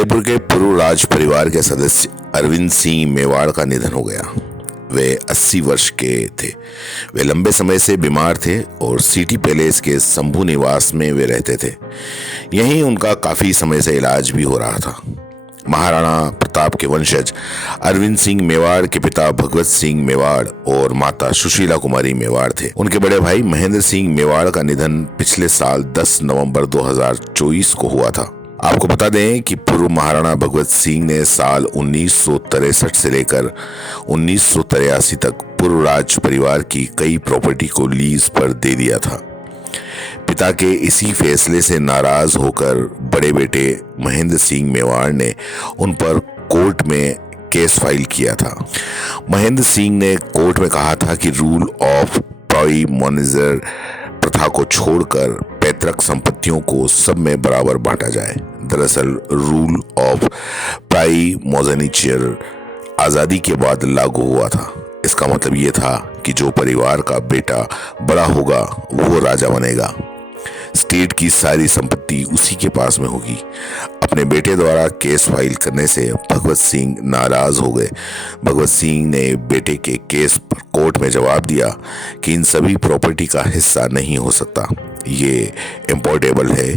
उदयपुर के पूर्व राज परिवार के सदस्य अरविंद सिंह मेवाड़ का निधन हो गया। वे 80 वर्ष के थे। वे लंबे समय से बीमार थे और सिटी पैलेस के शंभू निवास में वे रहते थे। यहीं उनका काफी समय से इलाज भी हो रहा था। महाराणा प्रताप के वंशज अरविंद सिंह मेवाड़ के पिता भगवत सिंह मेवाड़ और माता सुशीला कुमारी मेवाड़ थे। उनके बड़े भाई महेंद्र सिंह मेवाड़ का निधन पिछले साल 10 नवंबर 2024 को हुआ था। आपको बता दें कि पूर्व महाराणा भगवत सिंह ने साल 1963 से लेकर 1983 तक पूर्व राज परिवार की कई प्रॉपर्टी को लीज पर दे दिया था। पिता के इसी फैसले से नाराज होकर बड़े बेटे महेंद्र सिंह मेवाड़ ने उन पर कोर्ट में केस फाइल किया था। महेंद्र सिंह ने कोर्ट में कहा था कि रूल ऑफ प्राइमोनिजर प्रथा को छोड़कर पैतृक संपत्तियों को सब में बराबर बांटा जाए। दरअसल रूल ऑफ प्राइमोनिजर आजादी के बाद लागू हुआ था। इसका मतलब ये था कि जो परिवार का बेटा बड़ा होगा वो राजा बनेगा। स्टेट की सारी संपत्ति उसी के पास में होगी। अपने बेटे द्वारा केस फाइल करने से भगवत सिंह नाराज हो गए। भगवत सिंह ने बेटे के केस पर कोर्ट में जवाब दिया कि इन सभी प्रॉपर्टी का हिस्सा नहीं हो सकता। ये इम्पोर्टेबल है,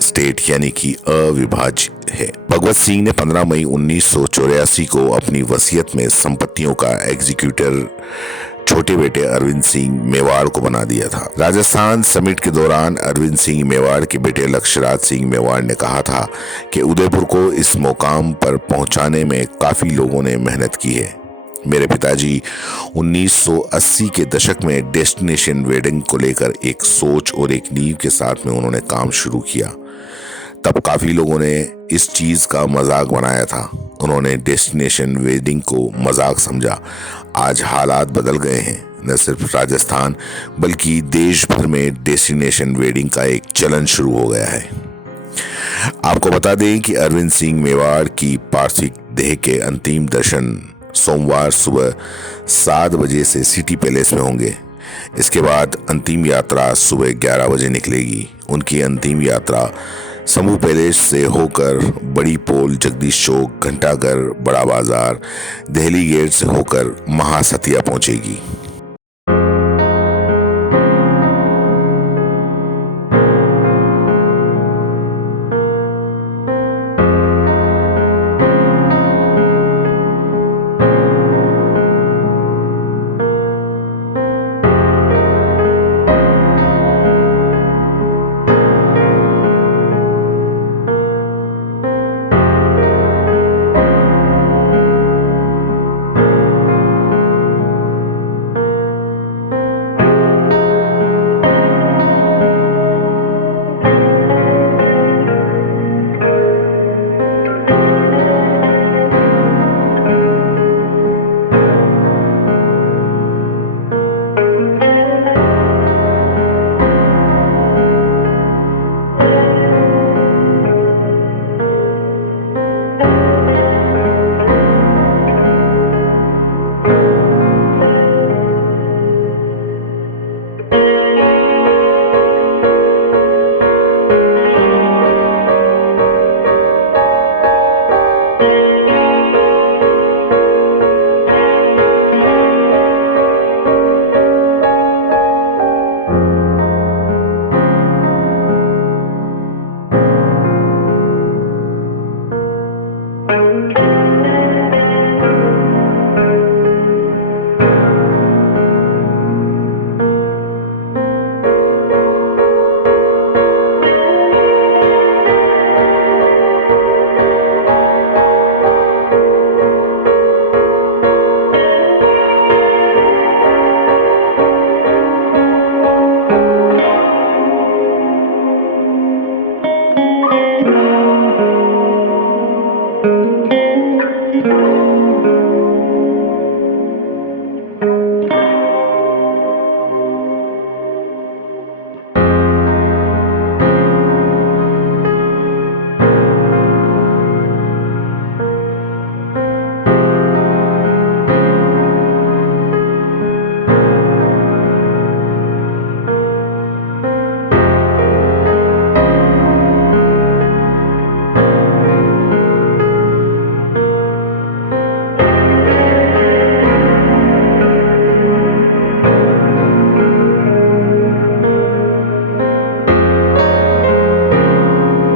स्टेट यानी कि अविभाज्य है। भगवत सिंह ने 15 मई 1984 को अपनी वसीयत में संपत्तियों का एग्जीक्यूटर छोटे बेटे अरविंद सिंह मेवाड़ को बना दिया था। राजस्थान समिट के दौरान अरविंद सिंह मेवाड़ के बेटे लक्ष्यराज सिंह मेवाड़ ने कहा था कि उदयपुर को इस मुकाम पर पहुंचाने में काफी लोगों ने मेहनत की है। मेरे पिताजी 1980 के दशक में डेस्टिनेशन वेडिंग को लेकर एक सोच और एक नींव के साथ में उन्होंने काम शुरू किया। तब काफी लोगों ने इस चीज का मजाक बनाया था। उन्होंने डेस्टिनेशन वेडिंग को मजाक समझा। आज हालात बदल गए हैं। न सिर्फ राजस्थान बल्कि देश भर में डेस्टिनेशन वेडिंग का एक चलन शुरू हो गया है। आपको बता दें कि अरविंद सिंह मेवाड़ की पार्थिव देह के अंतिम दर्शन सोमवार सुबह 7 बजे से सिटी पैलेस में होंगे। इसके बाद अंतिम यात्रा सुबह 11 बजे निकलेगी। उनकी अंतिम यात्रा शंभू पैलेस से होकर बड़ी पोल, जगदीश चौक, घंटाघर, बड़ा बाजार, दिल्ली गेट से होकर महासतिया पहुंचेगी।